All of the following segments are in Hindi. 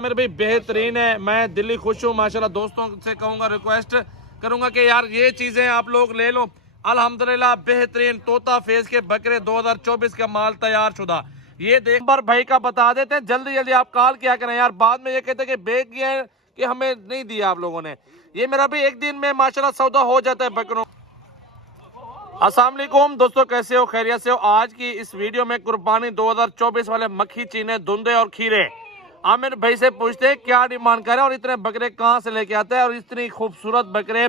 मेरे भाई बेहतरीन है। मैं दिल्ली खुश हूँ माशाल्लाह। दोस्तों से कहूँगा, रिक्वेस्ट करूँगा कि यार ये चीज़ें आप लोग ले लो। अल्हम्दुलिल्लाह बेहतरीन तोता फेस के बकरे 2024 का माल तैयार शुदा। ये देख बार भाई का बता देते हैं, जल्दी जल्दी आप कॉल किया करें यार। बाद में ये कहते हैं कि बेच गए कि हमें नहीं दिया आप लोगों ने। ये मेरा भी एक दिन में माशाल्लाह सौदा हो जाता है बकरों। अस्सलाम वालेकुम दोस्तों, कैसे हो? खैरियत से हो? आज की इस वीडियो में कुर्बानी 2024 वाले मक्खी, चीने, धुंधे और खीरे आमिर भाई से पूछते हैं क्या डिमांड करे और इतने बकरे कहां से लेके आते हैं और इतनी खूबसूरत बकरे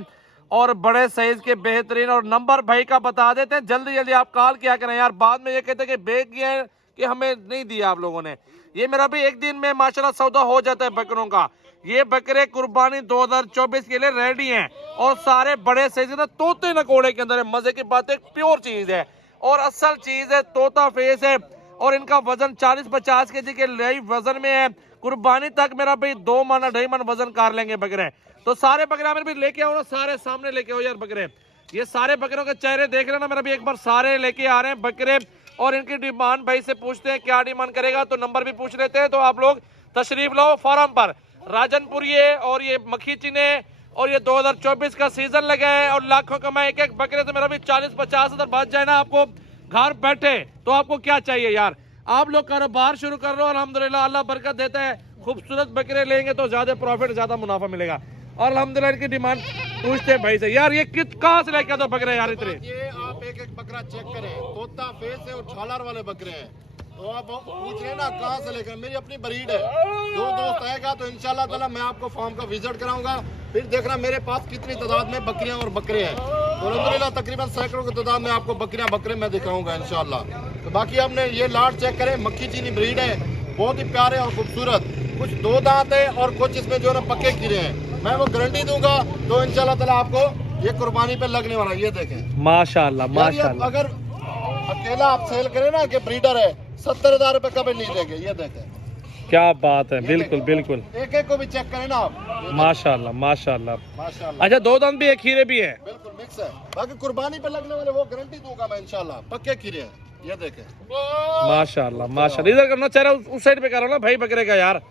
और बड़े साइज के बेहतरीन। और नंबर भाई का बता देते हैं, जल्दी जल्दी आप कॉल किया करें यार। बाद में ये कहते हैं कि बेच गए कि हमें नहीं दिया आप लोगों ने। ये मेरा भी एक दिन में माशाल्लाह सौदा हो जाता है बकरों का। ये बकरे कुर्बानी 2024 के लिए रेडी हैं और सारे बड़े साइज के तोते नकोड़े के अंदर है। मजे की बात है, प्योर चीज है और असल चीज है, तोता फेस है। और इनका वजन 40-50 केजी के लिए वजन में है। कुर्बानी तक मेरा भाई 2 मन 2.5 मन वजन कर लेंगे बकरे। तो सारे बकरे मेरे भी लेके आओ ना, सारे सामने लेके आओ यार बकरे। ये सारे बकरों के चेहरे देख रहे ना मेरा भी, एक बार सारे लेके आ रहे हैं बकरे। और इनकी डिमांड भाई से पूछते हैं क्या डिमांड करेगा, तो नंबर भी पूछ लेते हैं। तो आप लोग तशरीफ लो फार्म पर। राजनपुर ये और ये मक्खी चीने और ये 2024 का सीजन लगा है और लाखों कमाए एक एक बकरे। तो मेरा भी 40-50 हजार बच जाए ना आपको घर बैठे, तो आपको क्या चाहिए यार? आप लोग कारोबार शुरू कर रहे हो, अल्हम्दुलिल्लाह अल्लाह बरकत देता है। खूबसूरत बकरे लेंगे तो ज्यादा प्रॉफिट, ज्यादा मुनाफा मिलेगा। और अल्हम्दुलिल्लाह इनकी डिमांड पूछते हैं भाई से यार, ये कहाँ से लेके आता बकरे यार इतने? ये आप एक एक बकरा चेक करें, तोता फेस है और छालर वाले बकरे हैं। तो आप पूछ रहे हैं ना कहाँ से लेकर, मेरी अपनी ब्रीड है। जो दोस्त आएगा तो इंशाल्लाह ताला मैं आपको फार्म का विजिट कराऊंगा, फिर देखना मेरे पास कितनी तादाद में बकरियां और बकरे हैं। तो अल्हम्दुलिल्लाह तकरीबन सैकड़ों की तादाद में आपको बकरियां बकरे मैं दिखाऊंगा इंशाल्लाह। तो बाकी आपने ये लाट चेक करें, मक्खी चीनी ब्रीड है, बहुत ही प्यारे और खूबसूरत। कुछ 2 दांत है और कुछ इसमें जो है पक्के कीड़े हैं। मैं वो गारंटी दूंगा तो इंशाल्लाह ताला आपको ये कुर्बानी पे लगने वाला। ये देखें माशाल्लाह माशाल्लाह। अगर अकेला आप सेल करें ना कि ब्रीडर है, 70,000 रुपए कभी नहीं देंगे। ये देखें क्या बात है, बिल्कुल बिल्कुल। एक एक को भी चेक करें ना आप, माशाल्लाह माशाल्लाह माशाल्लाह। अच्छा 2 दांत भी है, खीरे भी है? बिल्कुल मिक्स है। बाकी कुर्बानी पे लगने वाले वो गारंटी दूंगा मैं इंशाल्लाह, पक्के खीरे हैं। ये देखें माशाल्लाह माशाल्लाह। इधर करना चेहरा, उस साइड पे करो ना भाई बकरे का यार।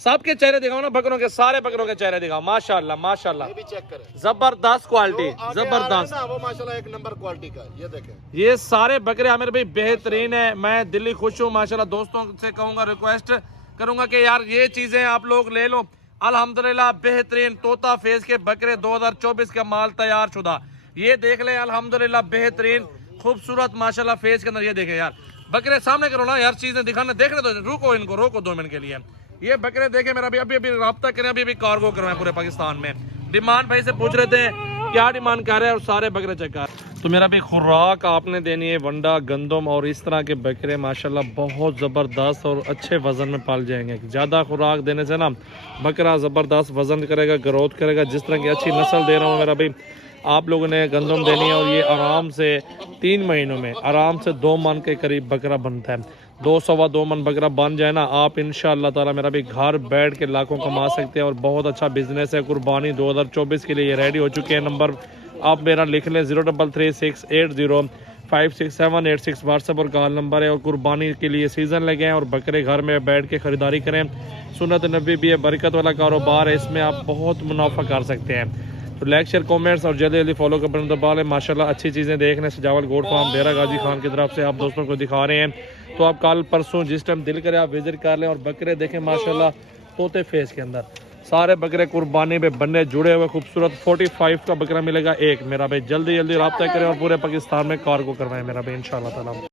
सबके चेहरे दिखाओ ना, बकरों के, सारे बकरों के चेहरे दिखाओ। माशाल्लाह माशाल्लाह, ये भी चेक करें, जबरदस्त क्वालिटी, जबरदस्त। वो माशाल्लाह एक नंबर क्वालिटी का। ये देखें ये सारे बकरे आमिर भाई बेहतरीन है। मैं दिल्ली खुश हूँ माशाल्लाह। दोस्तों से कहूँगा, रिक्वेस्ट करूँगा कि यार ये चीज़ें आप लोग ले लो। अल्हम्दुलिल्लाह बेहतरीन तोता फेस के बकरे 2024 का माल तैयार शुदा। ये देख लें, अल्हम्दुलिल्लाह बेहतरीन खूबसूरत माशाल्लाह फेस के अंदर। ये देखें यार बकरे, सामने करो ना यार, चीज़ें दिखाना, देखने दो, रुको इनको, रोको 2 मिनट के लिए। ये बकरे देखे मेरा भी, अभी राब्ता करें, अभी कार्गो करवाएं पूरे पाकिस्तान में। डिमांड भाई से पूछ रहे थे क्या डिमांड कर रहे हैं और सारे बकरे चेक कर। तो मेरा भी खुराक आपने देनी है वंडा, गंदम और इस तरह के बकरे माशाल्लाह बहुत ज़बरदस्त और अच्छे वज़न में पाल जाएंगे। ज़्यादा खुराक देने से ना बकरा ज़बरदस्त वज़न करेगा, ग्रोथ करेगा। जिस तरह की अच्छी नस्ल दे रहा हूँ मेरा भाई, आप लोगों ने गंदम देनी है और ये आराम से 3 महीनों में आराम से 2 मन के करीब बकरा बनता है। 2-2.25 मन बकरा बन जाए ना, आप इंशाअल्लाह ताला मेरा भी घर बैठ के लाखों कमा सकते हैं और बहुत अच्छा बिजनेस है। कुर्बानी 2024 के लिए ये रेडी हो चुके हैं। नंबर आप मेरा लिख लें 033680566786 व्हाट्सएप और कॉल नंबर है। और कुर्बानी के लिए सीज़न लगे हैं और बकरे घर में बैठ के ख़रीदारी करें। सुन्नत नबी भी है, बरकत वाला कारोबार है, इसमें आप बहुत मुनाफा कर सकते हैं। तो लाइक शेयर कमेंट्स और जल्दी जल्दी फॉलो का बटन दबा लें। माशाल्लाह अच्छी चीज़ें देखने सजावल गोट फार्म डेरा गाजी खान की तरफ से आप दोस्तों को दिखा रहे हैं। तो आप कल परसों जिस टाइम दिल करे आप विजिट कर लें और बकरे देखें माशाल्लाह तोते फेस के अंदर। सारे बकरे कुर्बानी पे बनने जुड़े हुए खूबसूरत। 45 का बकरा मिलेगा एक मेरा भाई। जल्दी जल्दी रब्ता करें और पूरे पाकिस्तान में कार्गो करवाएं मेरा भाई इंशाल्लाह ताला।